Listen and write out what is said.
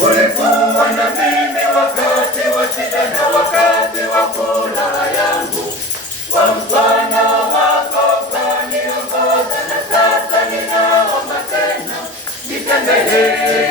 Ulikuwa na mimi wakati wa shida na wakati wa furaha yangu. Kwa mfano wako ukaniongoza, na sasa ninaomba tena, nitembelee